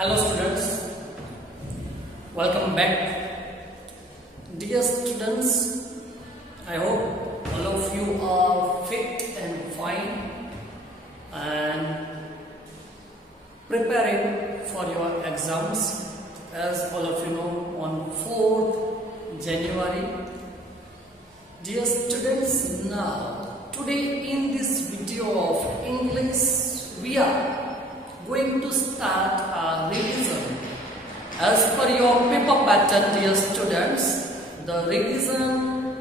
Hello students, welcome back. Dear students, I hope all of you are fit and fine and preparing for your exams. As all of you know, on 4th January. Dear students, now today in this video of English we are going to start a revision. As per your paper pattern, dear students, the revision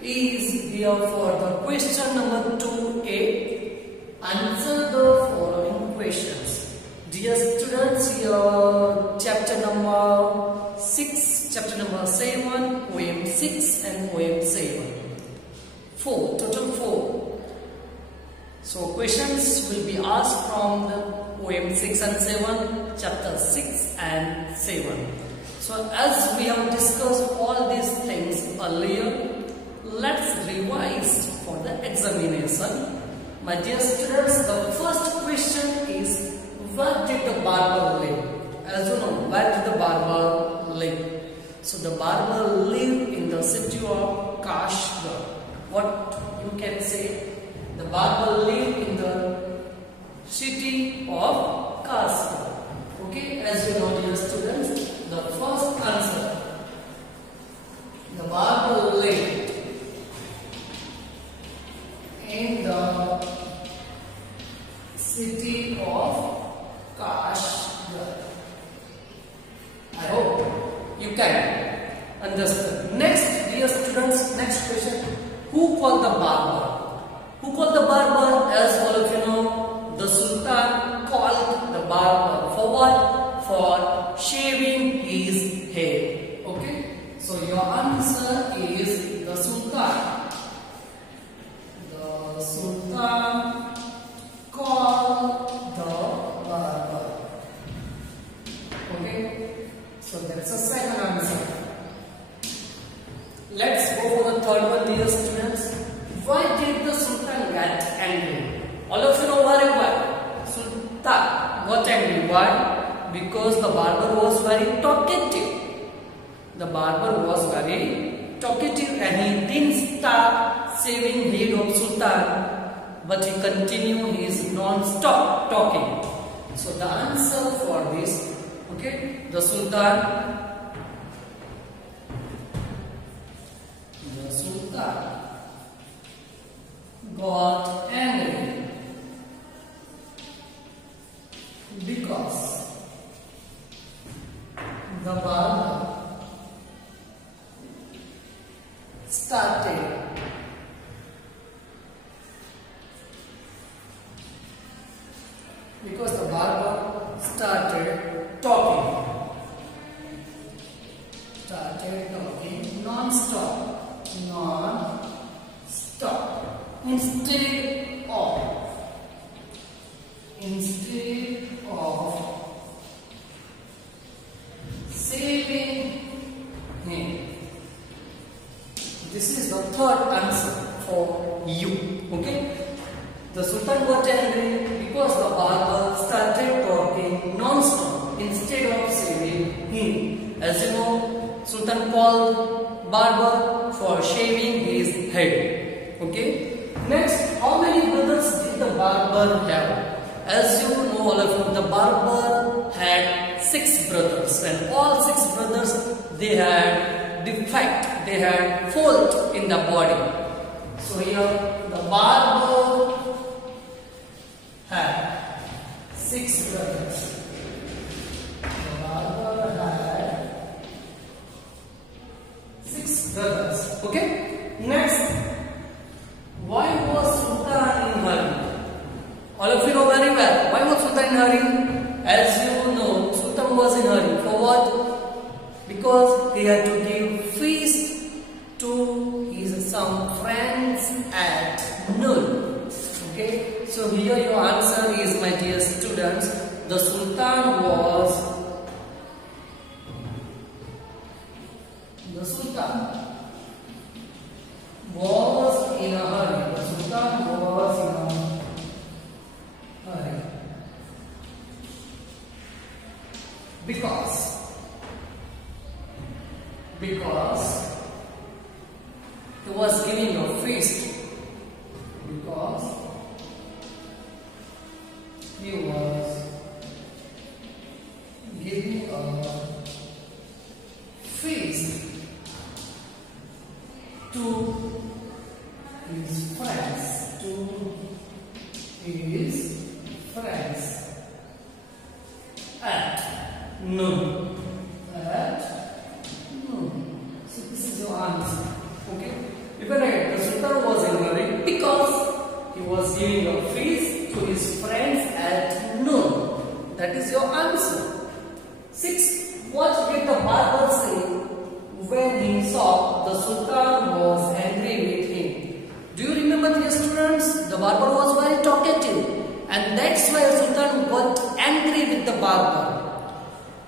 is here for the question number 2A. Answer the following questions. Dear students, here chapter number 6, chapter number 7, OM 6 and OM 7. 4, total 4. So questions will be asked from the OM 6 and 7, chapter 6 and 7. So as we have discussed all these things earlier, let's revise for the examination. My dear students, the first question is, where did the barber live? As you know, where did the barber live? So the barber lived in the city of Kashgar. What you can say? The barber lived in the city of Kashgar. Okay, as you know, dear students, the first answer, the barber lived in the city of Kashgar. I hope you can understand. Next, dear students, next question, who called the barber? Who called the barber? As all of you know, the Sultan called the barber for what? For shaving his hair. Okay? So your answer is the Sultan. The Sultan called the barber. Okay? So that's the second answer. Let's go for the third one, dear students. Why did the Sultan get angry? All of you know very well. Sultan got angry. Why? Because the barber was very talkative. The barber was very talkative and he didn't start shaving head of Sultan, but he continued his non-stop talking. So the answer for this, okay, the Sultan got angry because the barber started talking non-stop instead of saving him. This is the third answer for you. Okay? The Sultan got angry because the barber started talking non-stop instead of saving him. As you know, Sultan called barber for shaving his head. Okay? Next, how many brothers did the barber have? As you know, all of you, the barber had 6 brothers, and all 6 brothers, they had defect, they had fault in the body. So here, the barber had 6 brothers. The barber had 6 brothers. Okay? Next, why was Sultan in hurry? All of you know very well. Why was Sultan in hurry? As you know, Sultan was in hurry. For what? Because he had to give feast to his some friends at noon. Okay? So here your answer is, my dear students, the Sultan was in a hurry. The Sultan was in a hurry. his friends. To his friends at noon. At noon. So this is your answer. Okay. You can write the Sultan was in a hurry because he was giving a feast to his friends at noon. That is your answer. 6. What did the barber say when he saw the Sultan was angry with him? Do you remember, dear students? The barber was very talkative, and that's why Sultan got angry with the barber.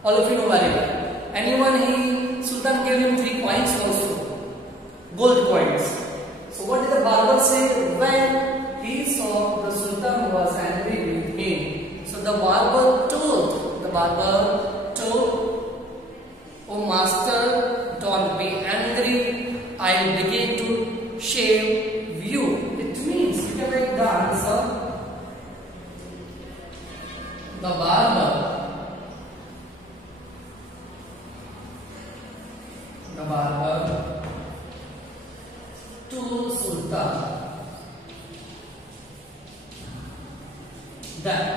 All of you know very well. Anyone Sultan gave him 3 coins also, gold coins. So what did the barber say when he saw the Sultan was angry with him? So the barber told, "Oh master, don't be angry. I begin to shave you." It means, you can write the answer. The barber told Sultan that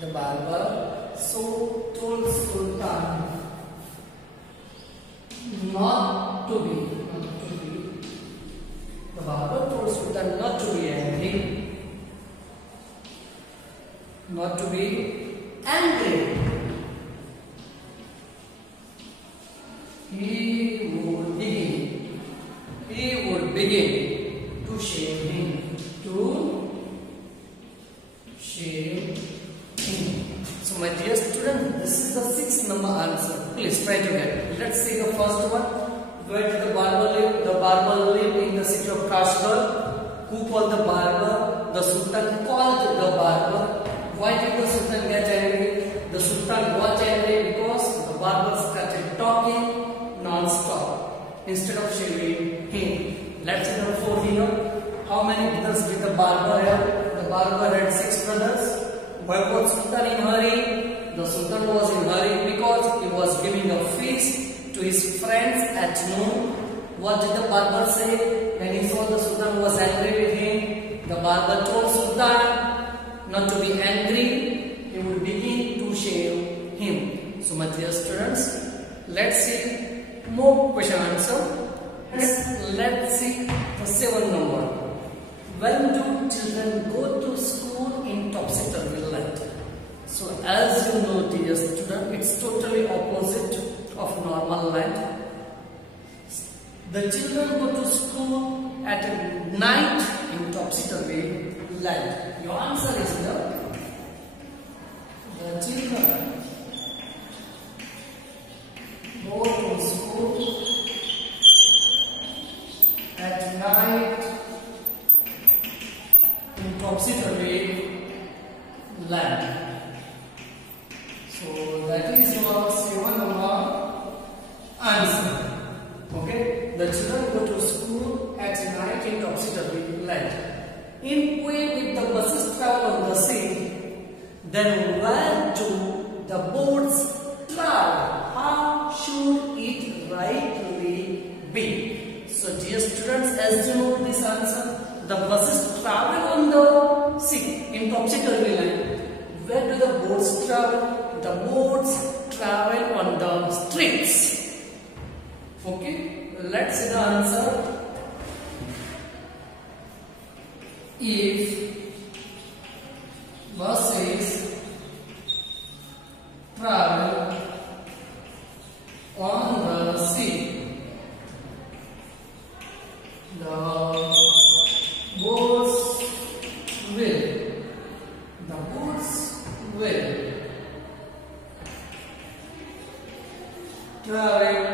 the barber told Sultan not to be. The barber told Sultan not to be angry. Not to be angry. He would begin to shave him. So my dear student, this is the 6th number answer. Please try to get it. Let's see the first one. Where did the barber live? The barber lived in the city of Kashgar. Who called the barber? The Sultan called the barber. Why did the Sultan get angry? The Sultan got angry because the barber started talking non-stop instead of shaving him. Let's see the 4th here. How many brothers did the barber have? The barber had 6 brothers. Why was Sultan in hurry? The Sultan was in hurry because he was giving a feast to his friends at noon. What did the barber say when he saw the Sultan was angry with him? The barber told Sultan not to be angry. He would begin to shave him. So my dear students, let's see more question answer. Let's see the 7th number. When do children go to school in topsy-turvy land? So as you know, dear student, it's totally opposite of normal land. The children go to school at night in topsy-turvy land. Your answer is the children go to school at night in topsy-turvy land. So that is your 7th number answer. Okay, the children go to school at night in topsy-turvy land. In way with the buses travel on the sea, then where do the boats travel? How should it rightly be? So dear students, as you know this answer, the buses travel on the sea in topsy-turvy land. Where do the boats travel? The boats travel on the streets. Okay, let's see the answer. If buses travel on the sea, the boats will travel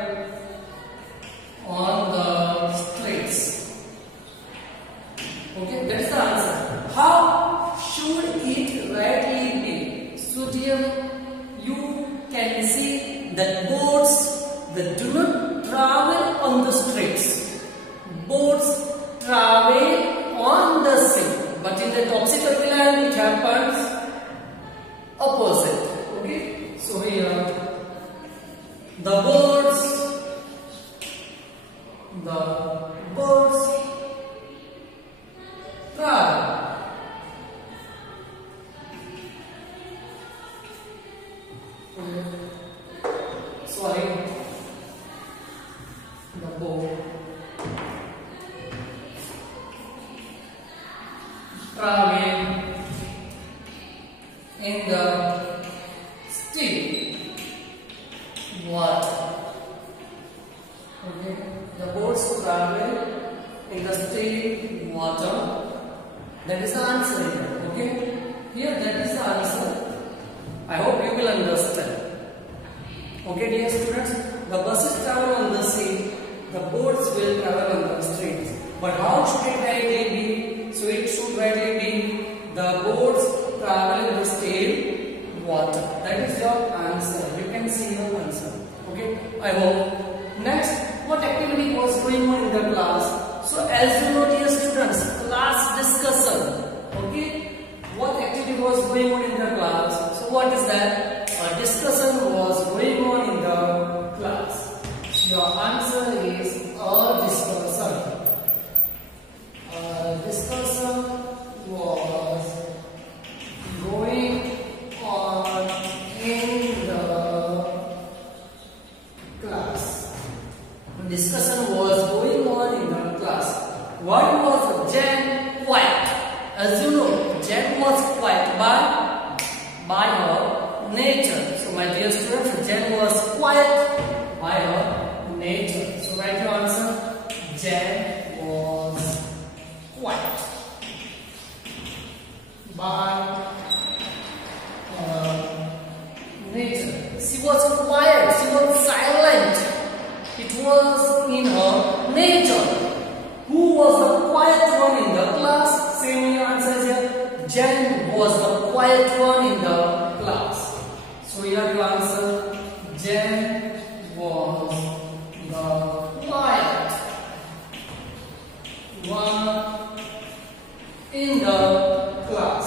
on the streets. Okay, that's the answer. How should it rightly be? So dear, you can see that boats that do not travel on the streets. Boats travel on the sea. But in the topsy-turvy land, it happens opposite. Okay, so here the birds travel. Sorry, the boat traveling in the still water. Okay, the boats travel in the still water. That is the answer here. Okay, here that is the answer. I hope you will understand. Okay, dear students, the buses travel on the sea, the boats will travel on the streets. But how should it rightly be? So it should rightly be the boats travel in the still water. That is your answer. You can see your answer. Okay, I hope. Next, what activity was going on in the class? So as you know, dear students, class discussion. Okay, what activity was going on in the class? So what is that? A discussion was going on in the class. So your answer is a discussion. A discussion was going on in the class. Discussion was going on in the class. Why was Jen quiet? As you know, Jen was quiet by her nature. So my dear students, Jen was quiet by her nature. So write your answer. Jen was quiet by her nature. She was quiet. She was silent. It was in her nature. Who was the quiet one in the class? Same answer here. Jen was the quiet one in the class. So here you answer. Jen was the quiet one in the class.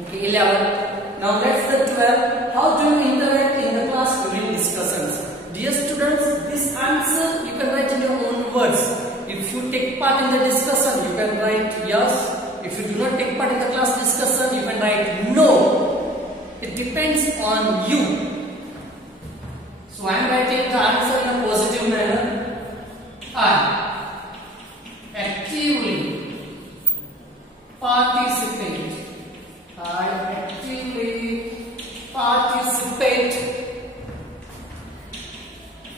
Okay, 11. Now that's the 12. How do you interact in the class during discussions? Dear students, this answer you can write in your own words. If you take part in the discussion, you can write yes. If you do not take part in the class discussion, you can write no. It depends on you. So I am writing the answer in a positive manner. I actively participate. I actively participate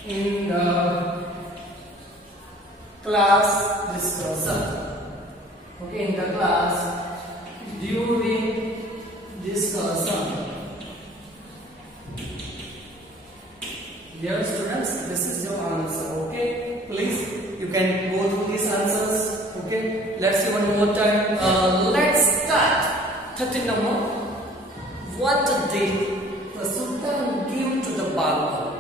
in the class discussion. Okay, in the class during discussion. Dear students, this is your answer. Okay, please you can go through these answers. Okay, let's see one more time. Let's start. 13 number. What did the Sultan give to the barber?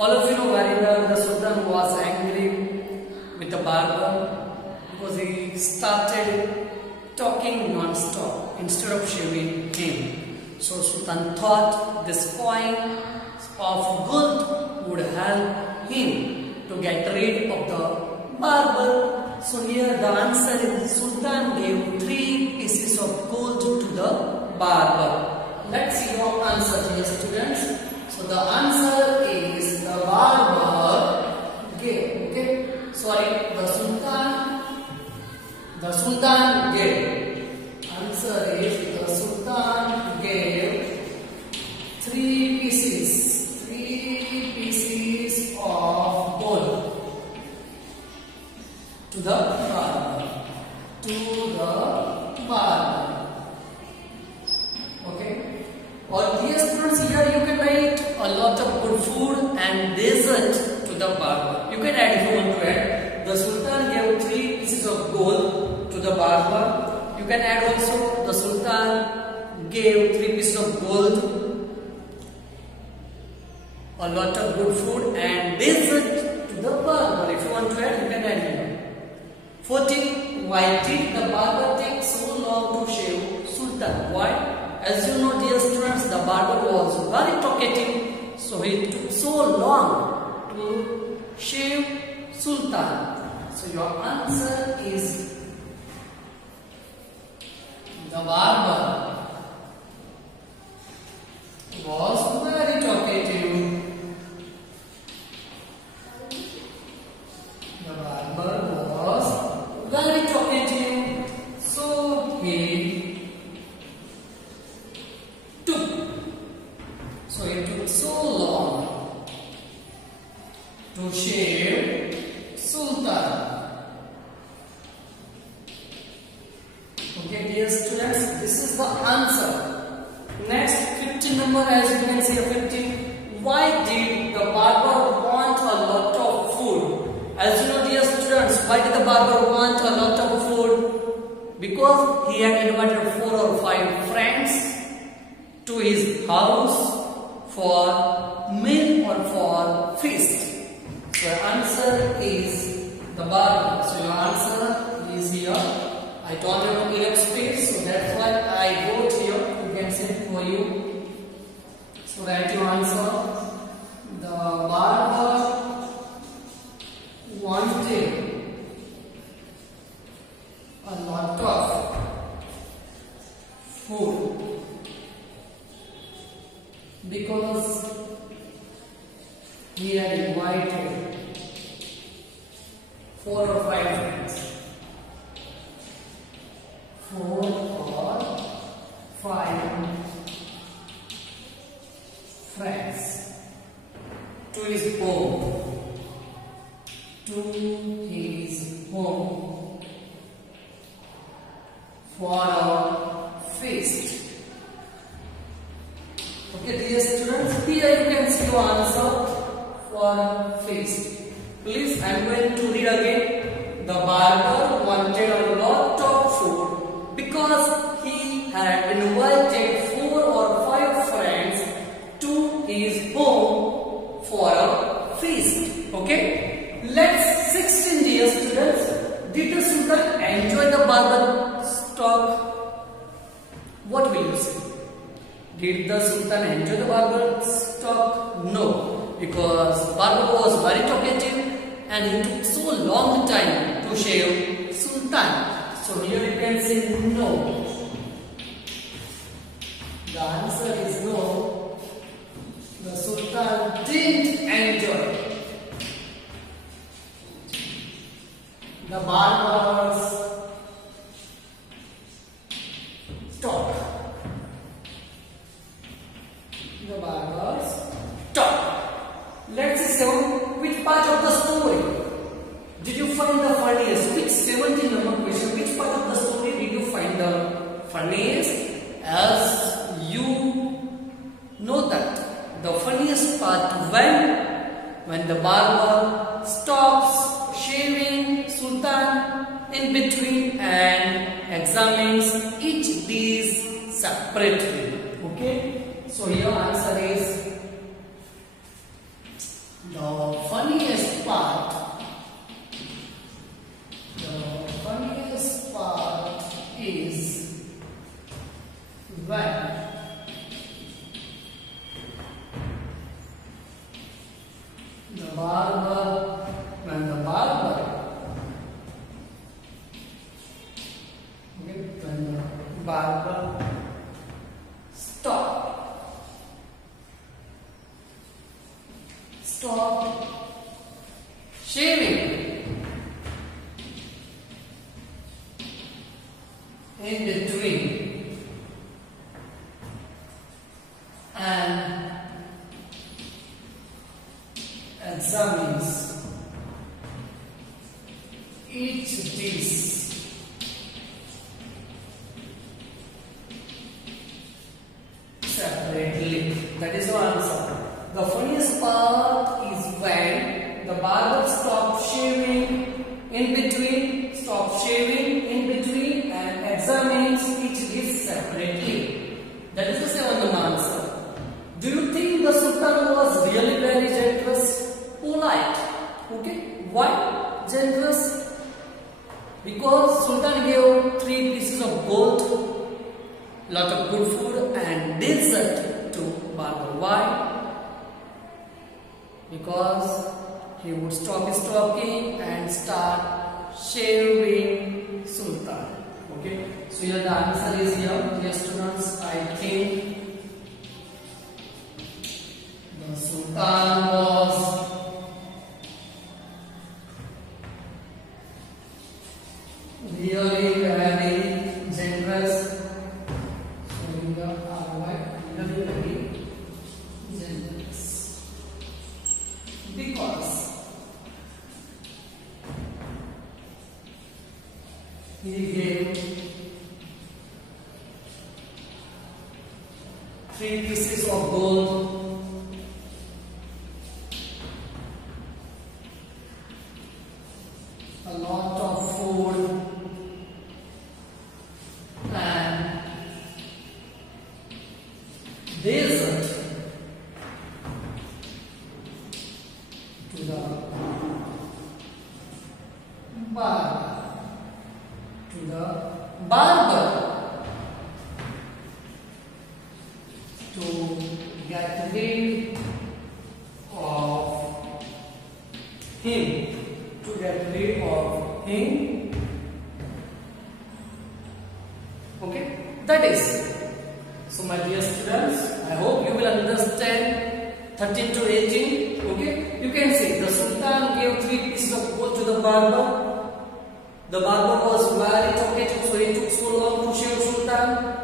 All of you know very well the Sultan was angry with the barber because he started talking non-stop instead of shaving him. So Sultan thought this coin of gold would help him to get rid of the barber. So here the answer is Sultan gave 3 pieces of gold to the barber. Let's see your answer, dear students. So the answer is the barber gave. Okay, sorry, the Sultan gave. Answer is the Sultan gave 3 pieces of gold to the barber. Okay. Or dear students, here you can write a lot of good food and dessert to the barber. You can add if you want to add. The Sultan gave 3 pieces of gold to the barber. You can add also the Sultan gave 3 pieces of gold, a lot of good food and dessert to the barber. If you want to add, you can add here. 14. Why did the barber take so long to shave Sultan? Why? As you know, dear students, the barber was very talkative, so he took so long to shave Sultan. So your answer is the barber was very talkative. The barber was very talkative, so he took. So it took so long to shave Sultan. Okay, dear students, this is the answer. Next, 15 number, as you can see, 15. Why did the barber want a lot of food? As you know, dear students, why did the barber want a lot of food? Because he had invited 4 or 5 friends to his house for meal or for feast. So your answer is the barber. So your answer is here. I don't have enough space, so that's why I wrote here. You can see it for you. So write your answer. The barber wanted a lot of food because he had invited 4 or 5 friends. 4 or 5 friends to his home. To his home for a feast. Okay, dear students, here you can see your answer for feast. Please, I am going to read again. The barber wanted a lot of food because he had invited 4 or 5 friends to his home for a feast. Okay, let's 16 dear students. Did the Sultan enjoy the barber's talk? What will you say? Did the Sultan enjoy the barber's talk? No, because barber was very talkative and he took so long time to shave Sultan. So here you can say no. The answer is no. The Sultan didn't enjoy the barber's talk. The barber's talk. Let's see which part of the story did you find the funniest? Which 17 number question? Which part of the story did you find the funniest? As you know that the funniest part when the barber stops shaving Sultan in between and examines each dish separately. Okay, so your answer is the funniest part. The funniest part is when the barber stop shaving in between and examines each dish separately. That is your answer. The funniest part is when the barber stops shaving in between, and examines each dish separately. That is the 7th answer. Do you think the Sultan was really very generous, polite? Okay, why generous? Because Sultan gave 3 pieces of gold, lot of good food and dessert to barber. Why? Because he would stop his talking and start shaving Sultan. Okay, so here the answer is here. Dear students, I think the Sultan was really very generous. So in the really very generous because he gave 3 pieces of gold, a lot of food, and dessert to the barber. To get rid of him. To get rid of him. Okay, that is. So my dear students, I hope you will understand 13 to 18. Okay, you can see the Sultan gave 3 pieces of gold to the barber. The barber was very talkative, so he took so long to shave Sultan.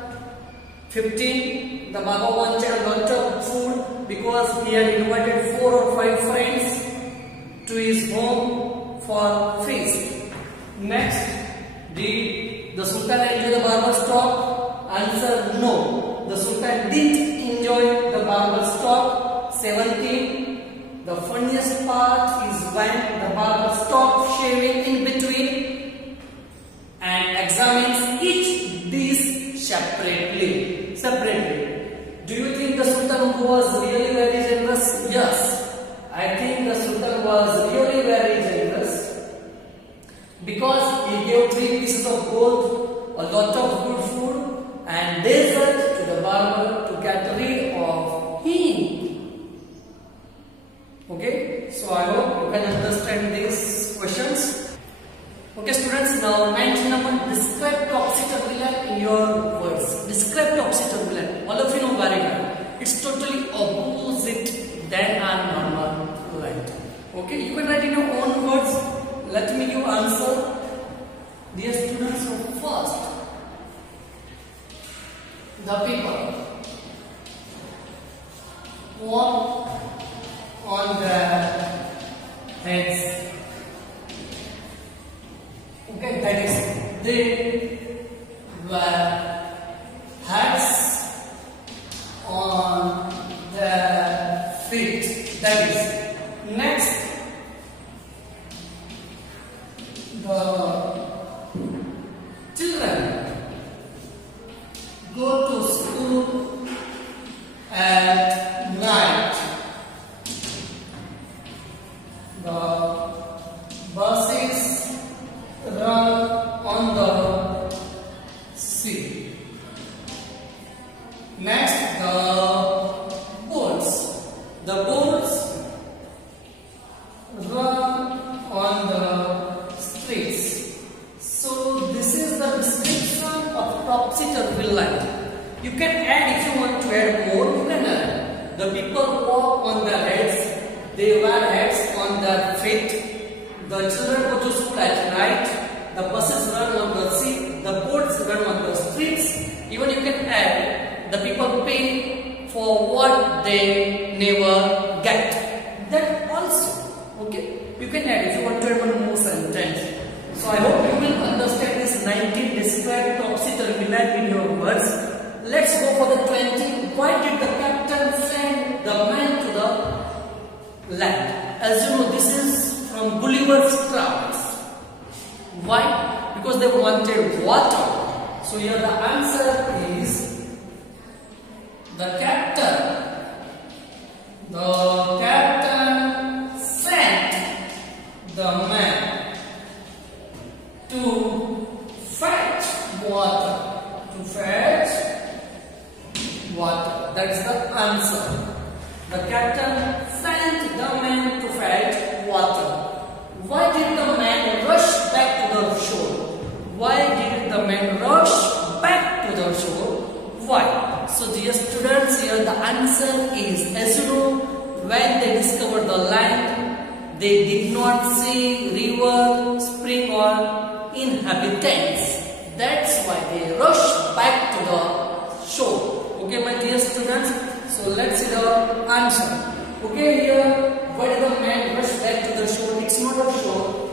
15. The barber wanted a lot of food because he had invited 4 or 5 friends to his home for feast. Next, did the Sultan enjoy the barber's talk? Answer: no. The Sultan didn't enjoy the barber's talk. 17. The funniest part is when the barber stopped shaving in between and examines each dish separately. Do you think the Sultan was really very generous? Yes, I think the Sultan was really very generous because he gave 3 pieces of gold, a lot of good food, and dessert to the barber to get rid of him. Okay, so I hope you can understand these questions. Okay students, now 19 number, describe topsy-turvy villain in your words. Describe topsy-turvy villain. All of you know very well. It's totally opposite than a normal light. Okay, you can write in your own words. Let me give answer. Dear students, so first, the people walk on their heads. Okay, that is, they wear hats on their feet. That is, next, the children go to school at night. The buses run on the sea. Next, the boats. The boats run on the streets. So this is the description of topsy-turvy light. You can add, if you want to add more, you can add. The people walk on their heads. They wear hats on their feet. The children go to school at night. The buses run on the sea. The boats run on the streets. Even you can add, the people pay for what they never get. That also, okay, you can add if you want to add one more sentence. So I hope you will understand this 19, describe topsy-turvy light in your words. Let's go for the 20. Why did the captain send the man to the land? As you know, this is from Gulliver's Travels. Why? Because they wanted water. So here the answer is the captain sent the man to fetch water. To fetch water. That's the answer. The captain sent the man to fetch water. Why did the man rush back to man rushed back to the shore. Why? So dear students, here the answer is, as you know, when they discovered the land, they did not see river, spring or inhabitants. That's why they rushed back to the shore. Okay, my dear students. So let's see the answer. Okay, here, why did the man rush back to the shore? It's not a shore.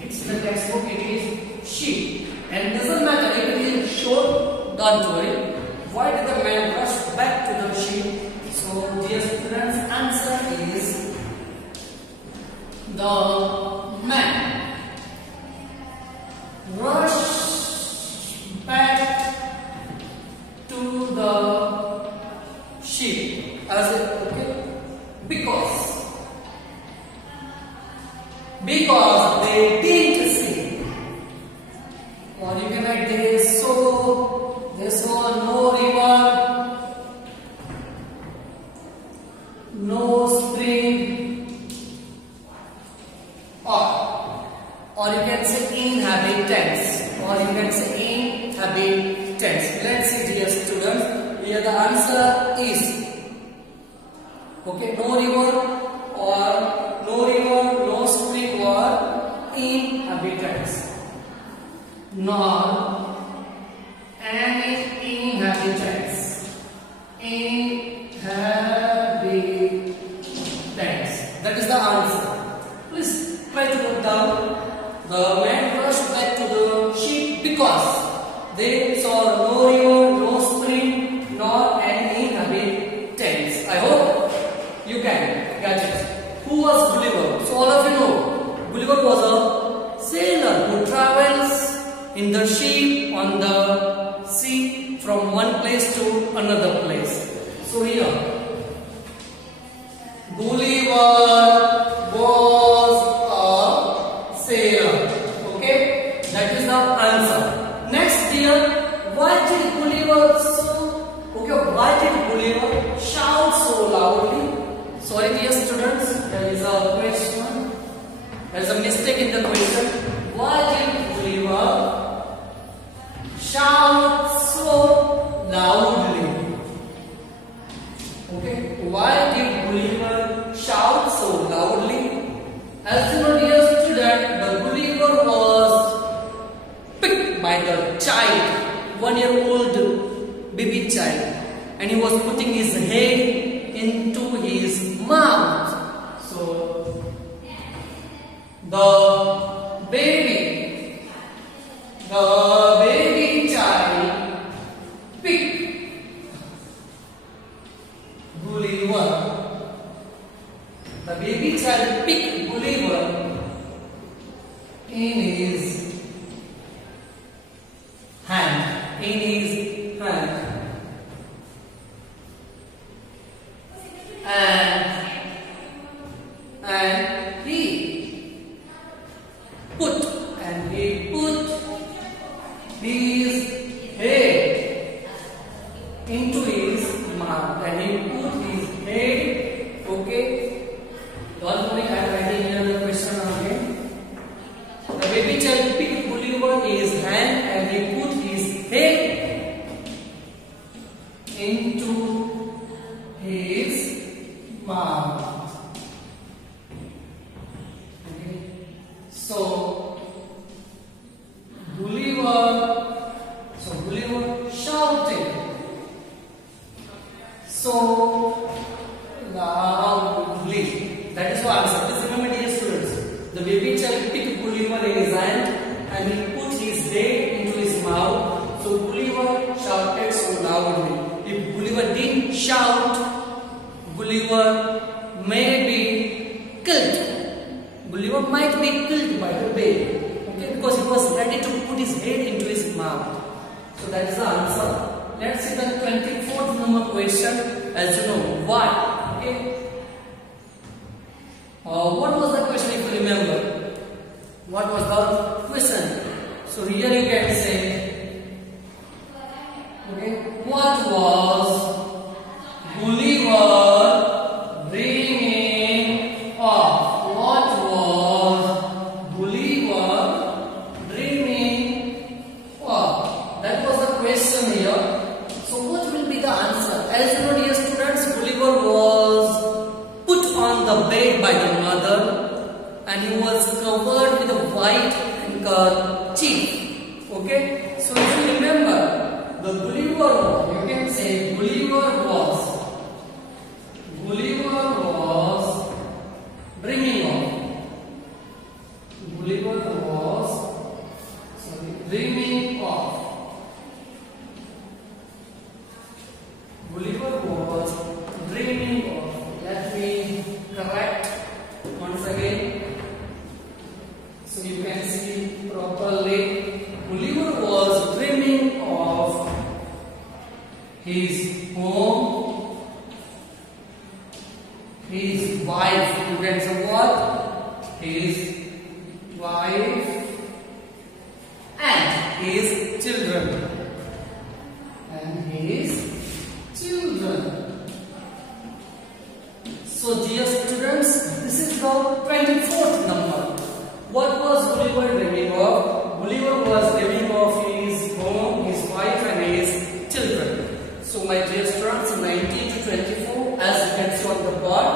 It's in the textbook. It is sheep. And doesn't matter if it is shore. Don't worry. Why did the man rush back to the sheep? So, dear students, answer is the man rushed back to the sheep. As it, okay? Because they didn't see. Or you can write they saw no river, no spring, or you can say inhabitants, Let's see, dear students. Here the answer is, okay, no river, no spring or inhabitants, nor any inhabitants. That is the answer. Please try to note down. The man rushed back to the sheep because they saw no river, no spring, nor any inhabitants. I hope you can get it. Who was Gulliver? So all of you know, Gulliver was a sailor who travels in the ship on the sea from one place to another place. So here, Gulliver was a sailor. Okay, that is the answer. Next, dear, why did Gulliver shout so loudly? Sorry, dear students, there is a question. There is a mistake in the question. Why did Gulliver shout so loudly? Okay, why did Gulliver shout so loudly? As you know, dear student, the Gulliver was picked by the child, 1-year-old baby child, and he was putting his head into his mouth. So the baby child picked Gulliver. The baby child picked Gulliver in his hand. And he put his head into his mouth, okay. Don't worry, I am writing another question again. The baby child picked Gulliver in his hand and he put his head into his mouth. Okay. So Gulliver shouted so loudly. That is the answer. Please remember, dear students, the baby child picked Gulliver in his hand and he put his head into his mouth. So Gulliver shouted so loudly. If Gulliver didn't shout, Gulliver may be killed. Gulliver might be killed by the baby, okay, because he was ready to put his head into his mouth. So that is the answer. Let's see the 24th number question. As you know, why? Okay. What was the question, if you remember? What was the question? So here you can say, okay, what was Gulliver dreaming of? What was Gulliver dreaming of? white handkerchief. Okay, so if you remember, the Gulliver, you can say Gulliver was dreaming of. Gulliver was dreaming of. Gulliver was dreaming of. Let me correct once again, so you can see properly. Gulliver was dreaming of his home, his wife. You can say what? His wife and his children. So dear students, this is the 24th number. What was Gulliver dreaming of? Gulliver was dreaming of his home, his wife and his children. So my dear students, 19 to 24 as you can see on the board.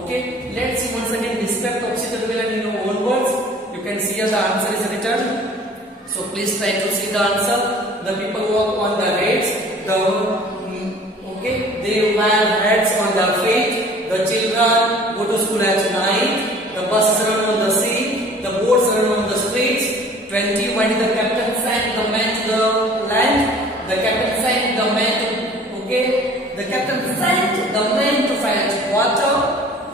Okay, let's see once again describe the opposite equivalent in your own words. You can see here the answer is written. So please try to see the answer. The people walk on the roads. They wear hats on their feet. The children go to school at night. The buses run on the sea. The boats run on the streets. 20. When the captain sent the men to the land, the captain sent the men to the captain sent the men to fetch water.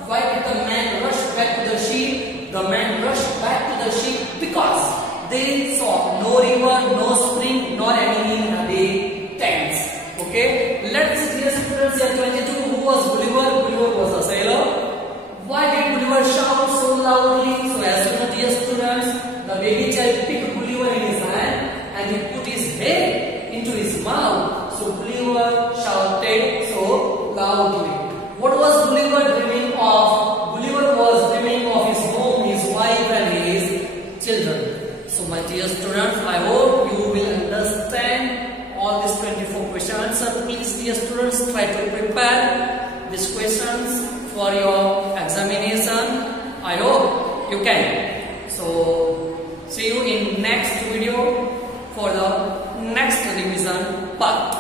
Why did the men rush back to the ship? The men rushed back to the ship because they saw no river, no spring, nor any inhabited tents. Okay, let's see the students here. 22. Who was Gulliver? Gulliver was a sailor. Why did Gulliver shout so loudly? So as you know, dear students, the baby child picked Gulliver in his hand and he put his head into his mouth. So Gulliver shouted so loudly. What was Gulliver dreaming of? Gulliver was dreaming of his home, his wife and his children. So my dear students, I hope you will understand all these 24 questions. So please dear students, try to prepare these questions for your examination. I hope you can. So see you in next video for the next revision part.